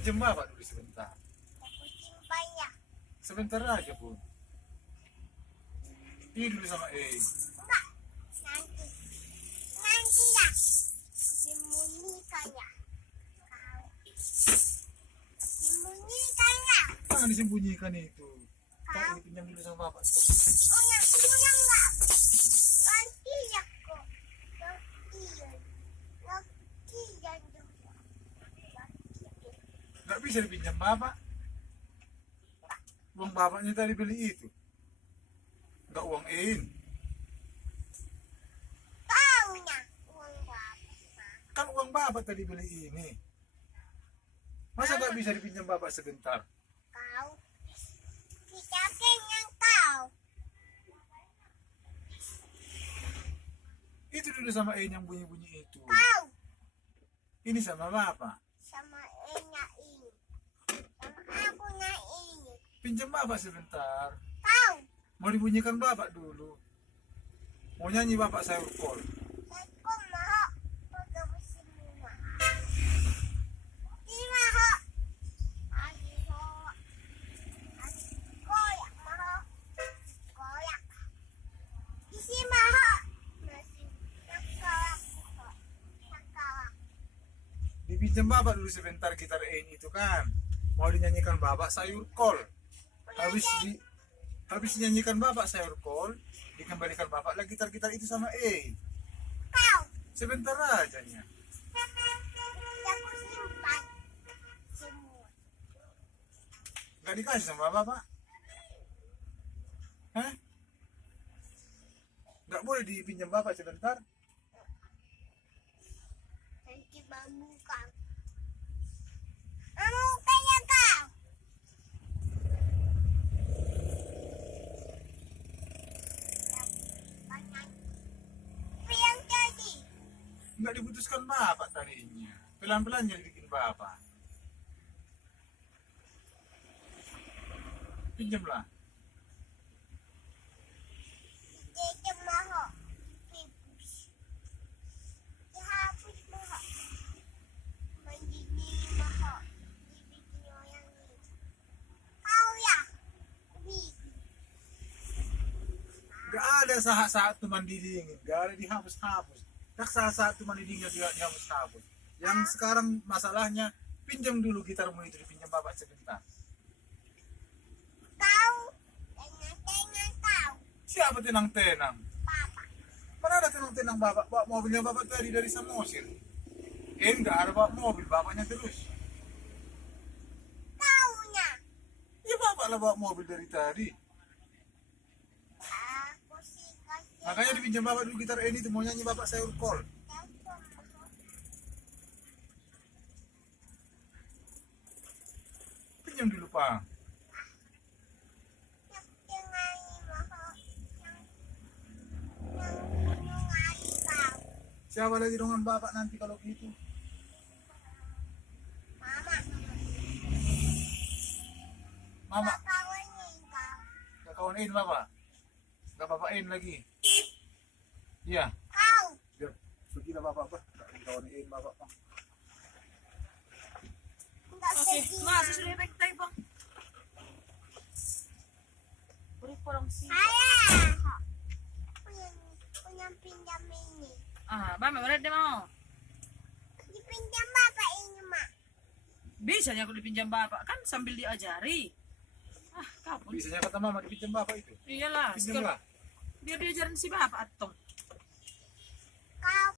Pinjam bapak dulu sebentar. Aku simpan ya. Sebentar aja pun. Ini dulu sama Enggak. Nanti. Nanti ya. Sembunyikan ya. Kau. Sembunyikan ya. Jangan disembunyikan itu. Kau ini pinjam dulu sama bapak. Oh ya, punya enggak? Nanti ya kok. Nanti ya juga. Nggak bisa dipinjam bapak. Uang bapaknya tadi beli itu. Nggak uang in. Kaunya uang bapak. Kan uang bapak tadi beli ini. Masa nggak bisa dipinjam bapak sebentar? Kau. Kita kenyang kau. Itu dulu sama in yang bunyi-bunyi itu. Kau. Ini sama bapak. Sama Enya ini. Sama aku na ini. Pinjam bapak sebentar. Kau. Mau dibunyikan bapak dulu. Mau nyanyi bapak saya call. Aku mau pakai semua. Ini mau. Ayo. Koyak mau. Koyak. Isi mau. Masih nakawak. Nakawak. Dipinjam bapak dulu sebentar gitar in itu kan. Mau dinyanyikan bapak sayur kol. Habis dinyanyikan bapak sayur kol, dikembalikan bapak lagi gitar-gitar itu sama Kau. Sebentar aja nya. Aku simpan semua. Nggak dikasih sama bapak? Hah? Nggak boleh dipinjam bapak sebentar? Nanti bambu kau. Kamu kayak kau. Apa yang jadi? Nggak diputuskan bapak tadinya. Pelan-pelan jadi bikin bapak. Pinjamlah. Jadi maho. Hapus. Dihapus maho. Mandini maho. Dibikin orang ini. Kau ya. Bikin. Nggak ada saat-saat teman didingin. Nggak ada dihapus-hapus. Tak saat-saat teman didingin dia dihapus-hapus. Yang sekarang masalahnya, pinjam dulu gitarmu itu, dipinjam bapak sebentar. Kau. Tengah-tengah kau. Siapa tenang-tenang? Papa. Mana ada tenang-tenang bapak? Bawa mobilnya bapak tadi dari Samosir. Nggak ada bawa mobil, bapaknya terus. Kaunya. Ya bapak lah bawa mobil dari tadi. Aku sih kasih. Makanya dipinjam bapak dulu gitar ini tuh, mau nyanyi bapak sayur kol. Pinjam dulu pak. Siapa lagi dengan bapak nanti kalau gitu? Mama, gak kawanin bapak? Gak bapakin lagi? Iya. Biar pergilah bapak bah. Gak kawanin bapak bang. Oke, mas, sudah baik tayo bang. Beri porong sih. Punya pinjam ini. Ah, bang, mana dia mau? Dipinjam bapak ini, Mak. Bisa aku dipinjam bapak kan sambil diajari. Ah, kapun. Bisanya kata mama dipinjam bapak itu. Iyalah, Pinjamlah. biar diajarin si bapak atong.